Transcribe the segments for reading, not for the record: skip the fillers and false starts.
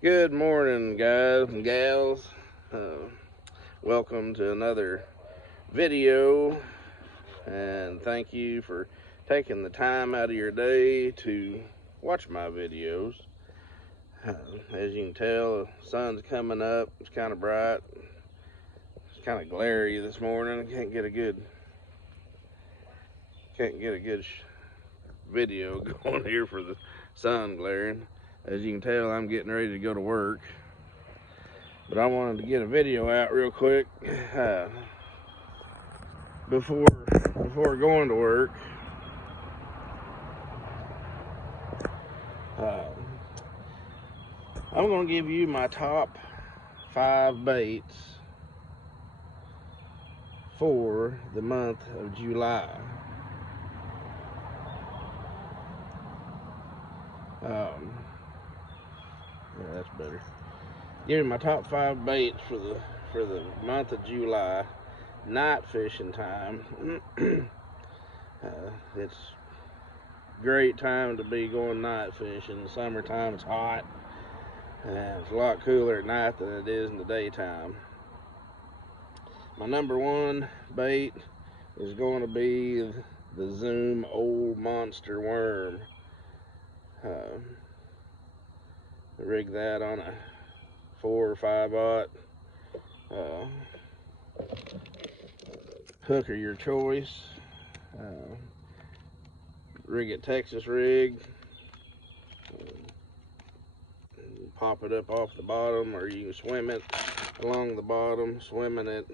Good morning, guys and gals. Uh, Welcome to another video, and thank you for taking the time out of your day to watch my videos. Uh, as you can tell, the sun's coming up. It's kind of bright. It's kind of glary this morning. I can't get a good video going here for the sun glaring. As you can tell, I'm getting ready to go to work, but I wanted to get a video out real quick. Uh, before going to work. uh, I'm going to give you my top 5 baits for the month of July. Yeah, that's better. Give you my top 5 baits for the month of July. Night fishing time. It's great time to be going night fishing. In the summertime, it's hot, and it's a lot cooler at night than it is in the daytime. My number one bait is going to be the Zoom Old Monster Worm. Rig that on a 4 or 5/0 uh, hook of your choice. Uh, Rig it Texas rig. Pop it up off the bottom, or you can swim it along the bottom. Swimming it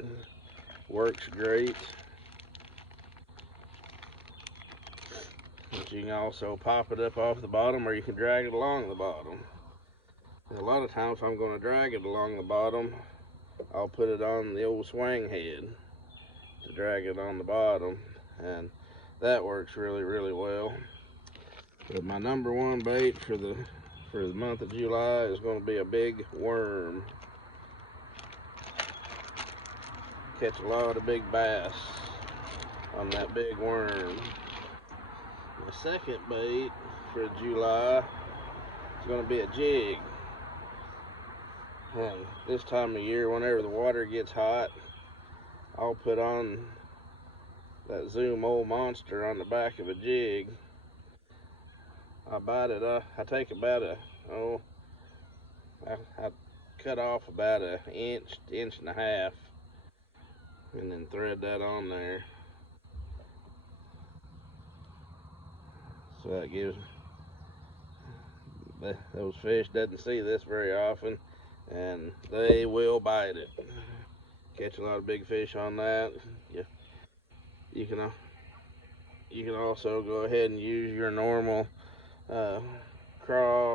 works great. But you can also pop it up off the bottom, or you can drag it along the bottom. And a lot of times, if I'm going to drag it along the bottom, I'll put it on the old swing head to drag it on the bottom, and that works really well. But my number one bait for the month of July is going to be a big worm. Catch a lot of big bass on that big worm. The second bait for July is going to be a jig. And this time of year, whenever the water gets hot, I'll put on that Zoom Old Monster on the back of a jig. I bite it up. I take about I cut off about an inch and a half, and then thread that on there. So that gives those fish doesn't see this very often, and they will bite it. Catch a lot of big fish on that. You can you can also go ahead and use your normal uh, craw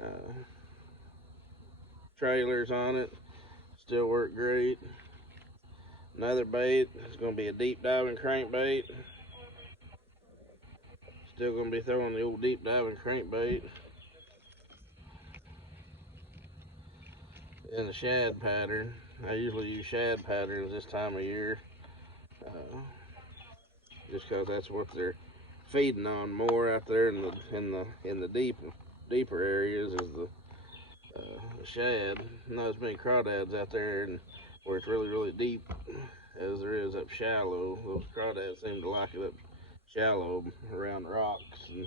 uh, trailers on it. Still work great. Another bait is going to be a deep diving crankbait. Still going to be throwing the old deep diving crankbait in the shad pattern. I usually use shad patterns this time of year, uh, just because that's what they're feeding on more out there in the deeper areas is the shad. Not as many crawdads out there, and where it's really deep as there is up shallow. Those crawdads seem to like it up shallow around rocks and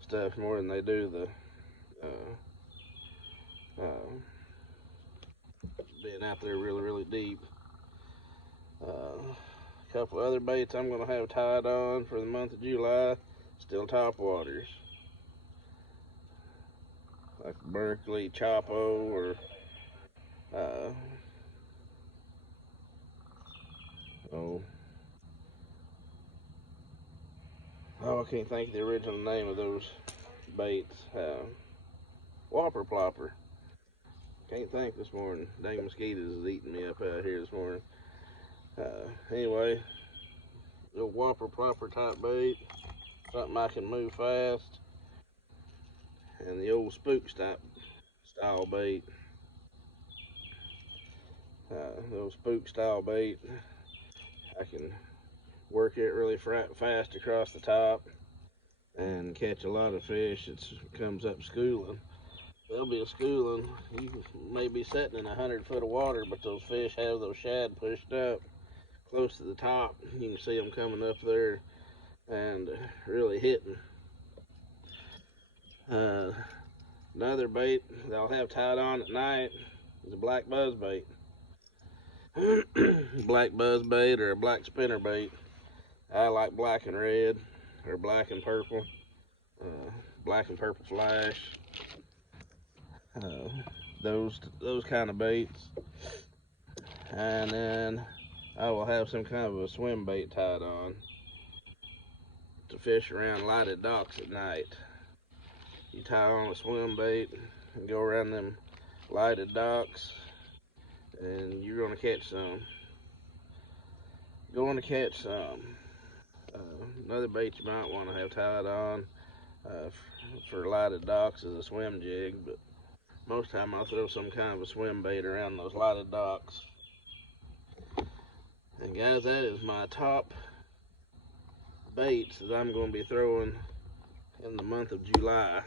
stuff more than they do the uh, being out there really deep. A couple other baits I'm going to have tied on for the month of July, still top waters, like Berkeley, Chapo, or uh, oh, I can't think of the original name of those baits. Whopper Plopper. Can't think this morning. Dang mosquitoes is eating me up out here this morning. Anyway, the Whopper Plopper type bait, something I can move fast, and the old spook style bait. Those spook style bait, I can work it really fast across the top and catch a lot of fish that comes up schooling. There'll be a schooling. You may be sitting in 100 foot of water, but those fish have those shad pushed up close to the top. You can see them coming up there and really hitting. Another bait they'll have tied on at night is a black buzz bait. Black buzz bait or a black spinner bait. I like black and red or black and purple. Black and purple flash. Those kind of baits. And then I will have some kind of a swim bait tied on to fish around lighted docks at night. You tie on a swim bait and go around them lighted docks, and you're going to catch some. Another bait you might want to have tied on for lighted docks is a swim jig, but most of the time I'll throw some kind of a swim bait around those lighted docks. And guys, that is my top baits that I'm going to be throwing in the month of July.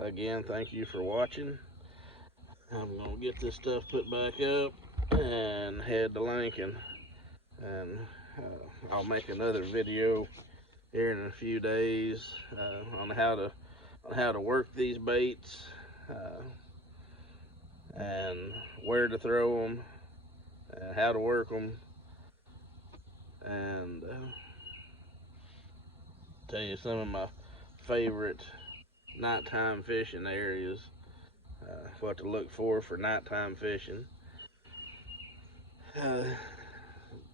Again, thank you for watching. I'm going to get this stuff put back up and head to Lincoln. And I'll make another video here in a few days on how to work these baits and where to throw them and how to work them, and tell you some of my favorite nighttime fishing areas, what to look for nighttime fishing.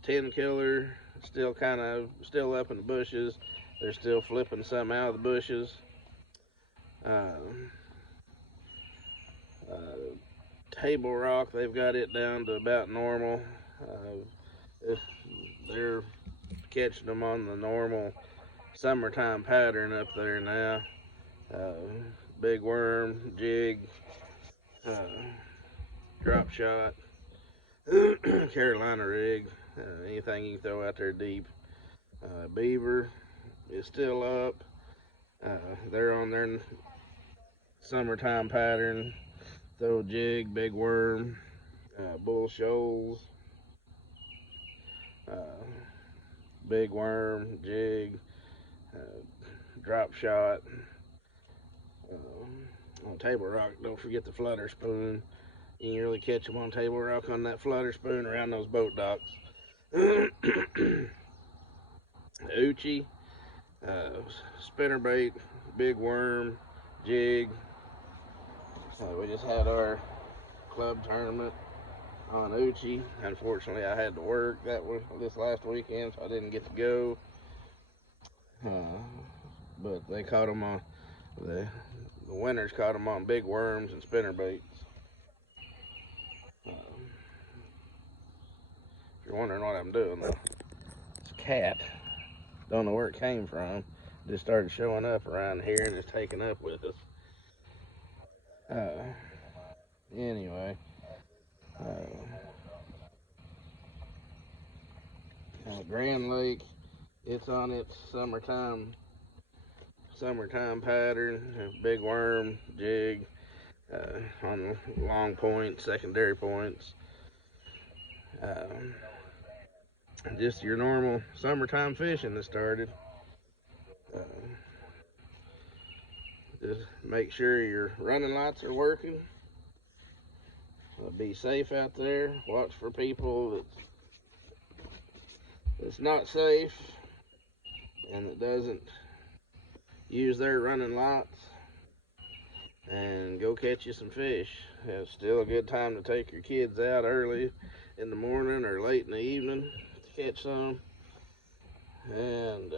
10 killer still up in the bushes. They're still flipping some out of the bushes. Table rock, they've got it down to about normal. If they're catching them on the normal summertime pattern up there now. Big worm, jig, drop shot, Carolina rig, anything you can throw out there deep. Beaver is still up. They're on their summertime pattern. Throw jig, big worm, bull shoals, big worm, jig, drop shot. On table rock, don't forget the flutter spoon. You can really catch them on table rock on that flutter spoon around those boat docks. Uchi, spinnerbait, big worm, jig. We just had our club tournament on Uchi. Unfortunately, I had to work this last weekend, so I didn't get to go. But they caught them on the winners caught them on big worms and spinnerbaits. If you're wondering what I'm doing, though, this cat, don't know where it came from, just started showing up around here and just taking up with us. Anyway, Grand Lake, it's on its summertime pattern. Big worm, jig, on long points, secondary points. Just your normal summertime fishing that started. Just make sure your running lights are working. Be safe out there. Watch for people that's not safe and that doesn't use their running lights, and go catch you some fish. It's still a good time to take your kids out early in the morning or late in the evening to catch some. And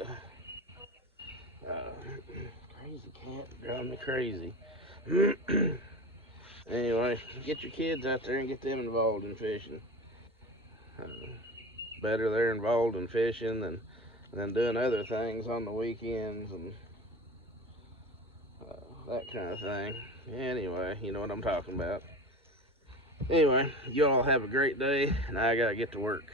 crazy cat driving me crazy. Anyway, get your kids out there and get them involved in fishing. Better they're involved in fishing than doing other things on the weekends and that kind of thing. Anyway, you know what I'm talking about. Anyway, you all have a great day, and I gotta get to work.